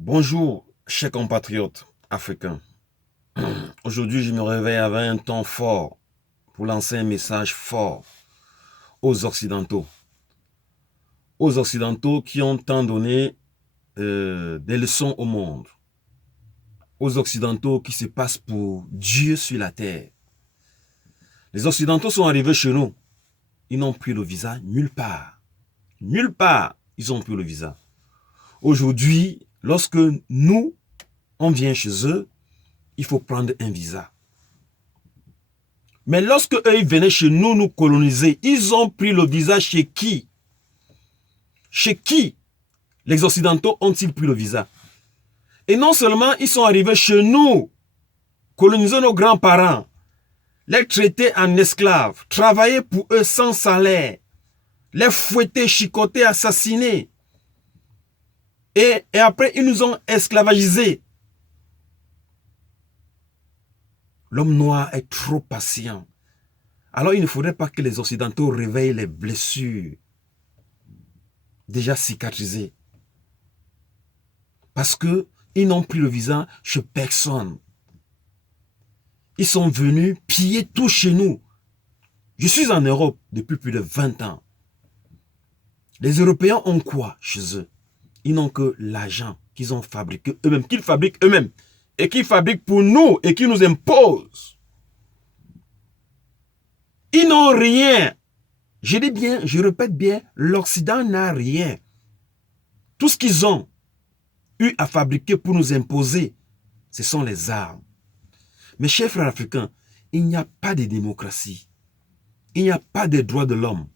Bonjour, chers compatriotes africains. Aujourd'hui, je me réveille avec un ton fort pour lancer un message fort aux Occidentaux. Aux Occidentaux qui ont tant donné des leçons au monde. Aux Occidentaux qui se passent pour Dieu sur la terre. Les Occidentaux sont arrivés chez nous. Ils n'ont pris le visa nulle part. Nulle part, ils ont pris le visa. Aujourd'hui, lorsque nous, on vient chez eux, il faut prendre un visa. Mais lorsque eux ils venaient chez nous nous coloniser, ils ont pris le visa chez qui? Chez qui les Occidentaux ont-ils pris le visa? Et non seulement ils sont arrivés chez nous, coloniser nos grands-parents, les traiter en esclaves, travailler pour eux sans salaire, les fouetter, chicoter, assassiner. Et après, ils nous ont esclavagisés. L'homme noir est trop patient. Alors il ne faudrait pas que les Occidentaux réveillent les blessures déjà cicatrisées. Parce qu'ils n'ont pris le visa chez personne. Ils sont venus piller tout chez nous. Je suis en Europe depuis plus de 20 ans. Les Européens ont quoi chez eux? Ils n'ont que l'argent qu'ils ont fabriqué eux-mêmes, qu'ils fabriquent eux-mêmes, et qu'ils fabriquent pour nous, et qu'ils nous imposent. Ils n'ont rien. Je dis bien, je répète bien, l'Occident n'a rien. Tout ce qu'ils ont eu à fabriquer pour nous imposer, ce sont les armes. Mes chers frères africains, il n'y a pas de démocratie. Il n'y a pas de droits de l'homme.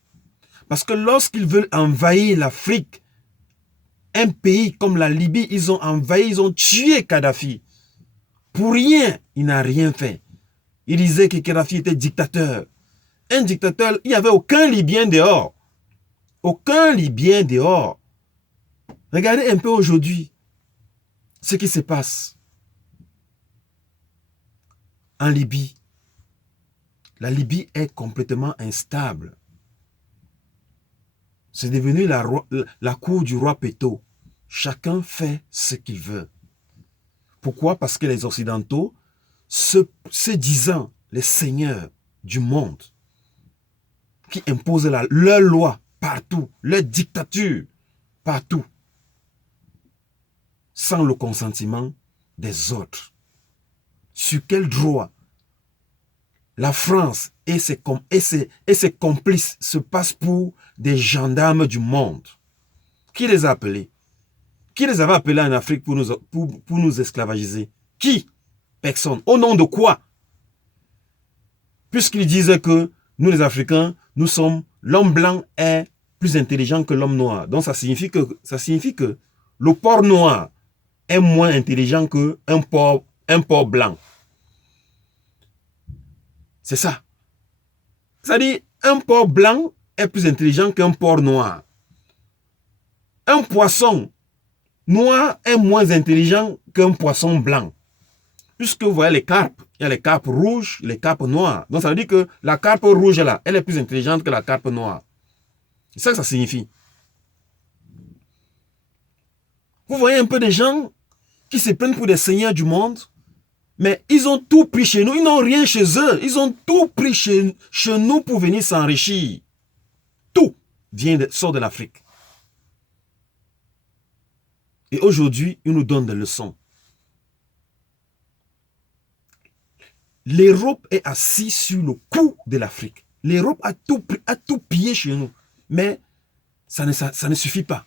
Parce que lorsqu'ils veulent envahir l'Afrique, un pays comme la Libye, ils ont envahi, ils ont tué Kadhafi. Pour rien, il n'a rien fait. Il disait que Kadhafi était dictateur. Un dictateur, il n'y avait aucun Libyen dehors. Aucun Libyen dehors. Regardez un peu aujourd'hui ce qui se passe en Libye. La Libye est complètement instable. C'est devenu la cour du roi Péto. Chacun fait ce qu'il veut. Pourquoi? Parce que les Occidentaux, se disant les seigneurs du monde, qui imposent leur loi partout, leur dictature partout, sans le consentement des autres. Sur quel droit la France et ses complices se passent pour des gendarmes du monde? Qui les a appelés? Qui les avait appelés en Afrique pour nous esclavagiser? Qui? Personne. Au nom de quoi? Puisqu'ils disaient que nous les Africains, l'homme blanc est plus intelligent que l'homme noir. Donc ça signifie que le porc noir est moins intelligent qu'un porc blanc. C'est ça. C'est-à-dire, un porc blanc est plus intelligent qu'un porc noir. Un poisson noir est moins intelligent qu'un poisson blanc. Puisque vous voyez les carpes, il y a les carpes rouges, les carpes noires. Donc ça veut dire que la carpe rouge là, elle est plus intelligente que la carpe noire. C'est ça que ça signifie. Vous voyez un peu des gens qui se prennent pour des seigneurs du monde, mais ils ont tout pris chez nous, ils n'ont rien chez eux. Ils ont tout pris chez nous pour venir s'enrichir. Tout sort de l'Afrique. Et aujourd'hui, ils nous donnent des leçons. L'Europe est assise sur le cou de l'Afrique. L'Europe a tout pillé chez nous. Mais ça ne suffit pas.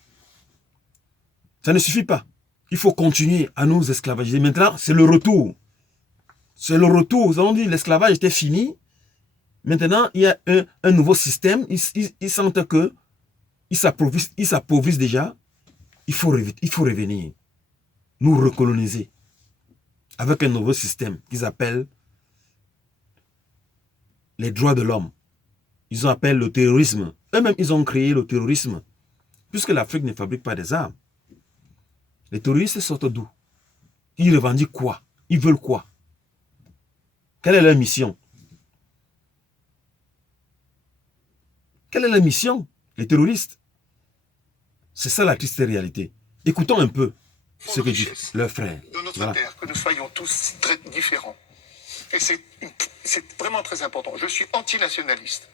Ça ne suffit pas. Il faut continuer à nous esclavagiser. Maintenant, c'est le retour. C'est le retour. Nous avons dit que l'esclavage était fini. Maintenant, il y a un nouveau système. Ils sentent qu'ils s'appauvrissent déjà. Il faut revenir. Nous recoloniser. Avec un nouveau système qu'ils appellent les droits de l'homme. Ils appellent le terrorisme. Eux-mêmes, ils ont créé le terrorisme. Puisque l'Afrique ne fabrique pas des armes. Les terroristes sortent d'où? Ils revendiquent quoi? Ils veulent quoi? Quelle est leur mission? Quelle est leur mission, les terroristes? C'est ça la triste réalité. Écoutons un peu ce que dit leur frère. De notre Voilà. terre, que nous soyons tous très différents. Et c'est vraiment très important. Je suis antinationaliste.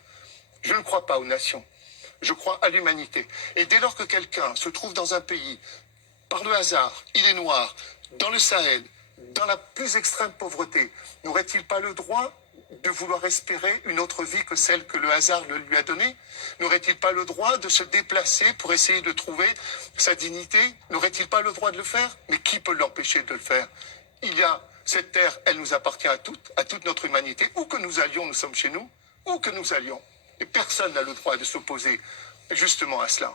Je ne crois pas aux nations. Je crois à l'humanité. Et dès lors que quelqu'un se trouve dans un pays, par le hasard, il est noir, dans le Sahel, dans la plus extrême pauvreté, n'aurait-il pas le droit de vouloir espérer une autre vie que celle que le hasard lui a donnée? N'aurait-il pas le droit de se déplacer pour essayer de trouver sa dignité? N'aurait-il pas le droit de le faire? Mais qui peut l'empêcher de le faire? Cette terre, elle nous appartient à toute notre humanité. Où que nous allions, nous sommes chez nous. Où que nous allions. Et personne n'a le droit de s'opposer justement à cela.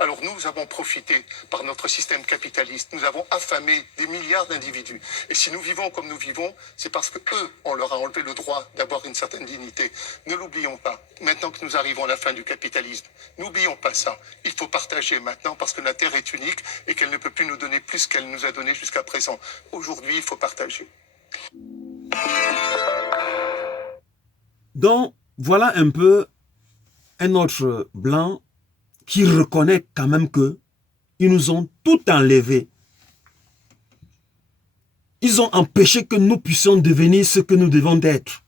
Alors nous avons profité par notre système capitaliste. Nous avons affamé des milliards d'individus. Et si nous vivons comme nous vivons, c'est parce que eux, on leur a enlevé le droit d'avoir une certaine dignité. Ne l'oublions pas. Maintenant que nous arrivons à la fin du capitalisme, n'oublions pas ça. Il faut partager maintenant parce que la Terre est unique et qu'elle ne peut plus nous donner plus qu'elle nous a donné jusqu'à présent. Aujourd'hui, il faut partager. Donc, voilà un peu un autre blanc qui reconnaît quand même que ils nous ont tout enlevé. Ils ont empêché que nous puissions devenir ce que nous devons être.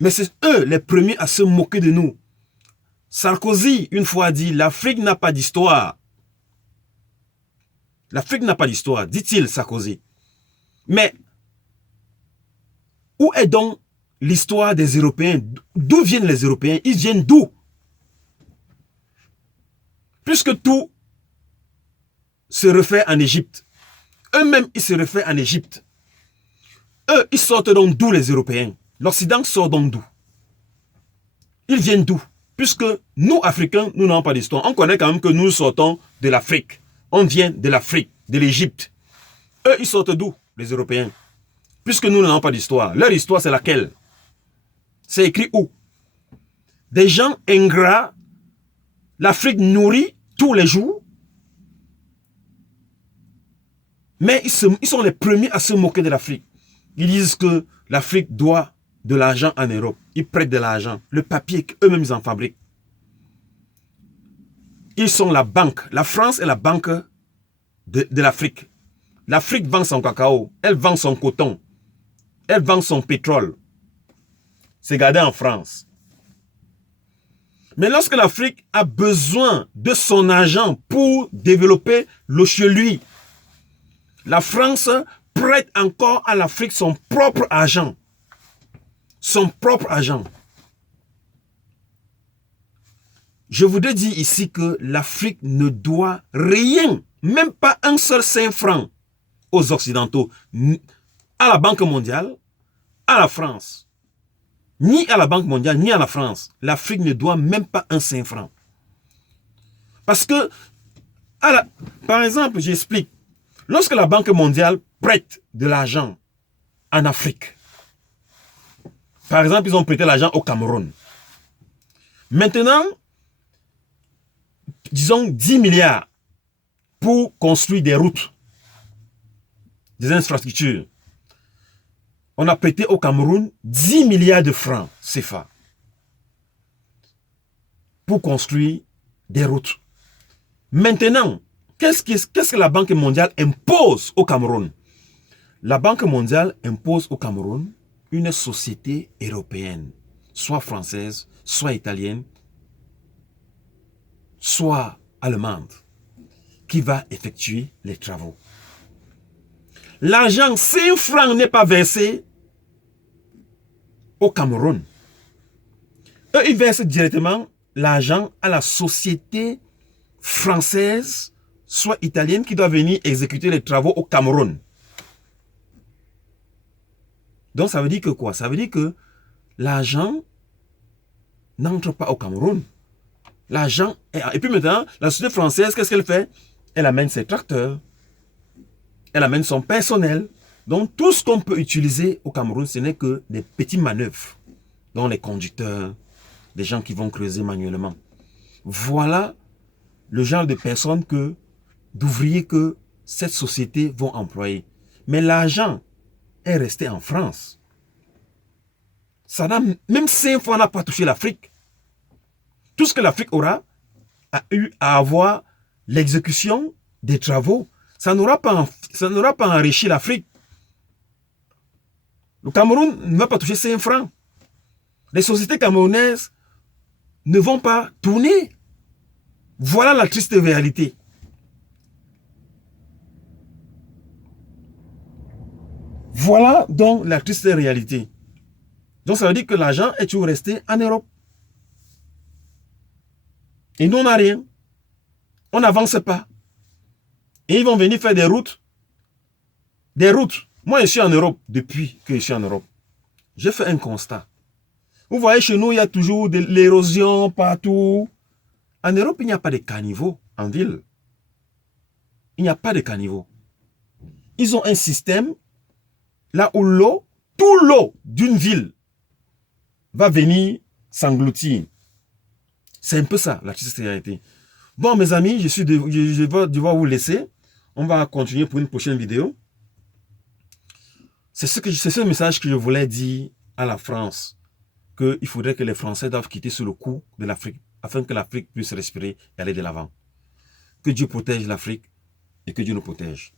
Mais c'est eux les premiers à se moquer de nous. Sarkozy, une fois, a dit, l'Afrique n'a pas d'histoire. L'Afrique n'a pas d'histoire, dit-il, Sarkozy. Mais, où est donc l'histoire des Européens? D'où viennent les Européens? Ils viennent d'où? Puisque tout se refait en Égypte. Eux-mêmes, ils se refait en Égypte. Eux, ils sortent donc d'où les Européens? L'Occident sort donc d'où? Ils viennent d'où? Puisque nous, Africains, nous n'avons pas d'histoire. On connaît quand même que nous sortons de l'Afrique. On vient de l'Afrique, de l'Égypte. Eux, ils sortent d'où, les Européens? Puisque nous n'avons pas d'histoire. Leur histoire, c'est laquelle? C'est écrit où? Des gens ingrats, l'Afrique nourrit tous les jours. Mais ils sont les premiers à se moquer de l'Afrique. Ils disent que l'Afrique doit de l'argent en Europe. Ils prêtent de l'argent. Le papier qu'eux-mêmes ils en fabriquent. Ils sont la banque. La France est la banque de l'Afrique. L'Afrique vend son cacao. Elle vend son coton. Elle vend son pétrole. C'est gardé en France. Mais lorsque l'Afrique a besoin de son argent pour développer le chez lui, la France prête encore à l'Afrique son propre argent. Son propre argent. Je voudrais dire ici que l'Afrique ne doit rien, même pas un seul 5 francs aux Occidentaux, à la Banque mondiale, à la France. Ni à la Banque mondiale, ni à la France. L'Afrique ne doit même pas un 5 francs. Parce que, par exemple, j'explique. Lorsque la Banque mondiale prête de l'argent en Afrique, par exemple, ils ont prêté l'argent au Cameroun. Maintenant, disons 10 milliards pour construire des routes, des infrastructures. On a prêté au Cameroun 10 milliards de francs CFA pour construire des routes. Maintenant, qu'est-ce que la Banque mondiale impose au Cameroun? La Banque mondiale impose au Cameroun une société européenne, soit française, soit italienne, soit allemande, qui va effectuer les travaux. L'argent 5 francs n'est pas versé au Cameroun. Eux, ils versent directement l'argent à la société française, soit italienne, qui doit venir exécuter les travaux au Cameroun. Donc, ça veut dire que quoi? Ça veut dire que l'argent n'entre pas au Cameroun. L'argent... Et puis maintenant, la société française, qu'est-ce qu'elle fait? Elle amène ses tracteurs. Elle amène son personnel. Donc, tout ce qu'on peut utiliser au Cameroun, ce n'est que des petits manœuvres. Donc, les conducteurs, des gens qui vont creuser manuellement. Voilà le genre de personnes d'ouvriers que cette société va employer. Mais l'argent est resté en France. Ça n'a, même 5 fois, n'a pas touché l'Afrique. Tout ce que l'Afrique aura a eu à avoir l'exécution des travaux, ça n'aura pas enrichi l'Afrique. Le Cameroun ne va pas toucher 5 francs. Les sociétés camerounaises ne vont pas tourner. Voilà la triste réalité. Voilà donc la triste réalité. Donc ça veut dire que l'argent est toujours resté en Europe. Et nous, on n'a rien. On n'avance pas. Et ils vont venir faire des routes. Des routes. Moi, je suis en Europe depuis que je suis en Europe. J'ai fait un constat. Vous voyez, chez nous, il y a toujours de l'érosion partout. En Europe, il n'y a pas de caniveau en ville. Il n'y a pas de caniveau. Ils ont un système là où l'eau, tout l'eau d'une ville va venir s'engloutir. C'est un peu ça, la triste réalité. Bon, mes amis, je vais devoir vous laisser. On va continuer pour une prochaine vidéo. C'est ce message que je voulais dire à la France. Qu'il faudrait que les Français doivent quitter sous le coup de l'Afrique, afin que l'Afrique puisse respirer et aller de l'avant. Que Dieu protège l'Afrique et que Dieu nous protège.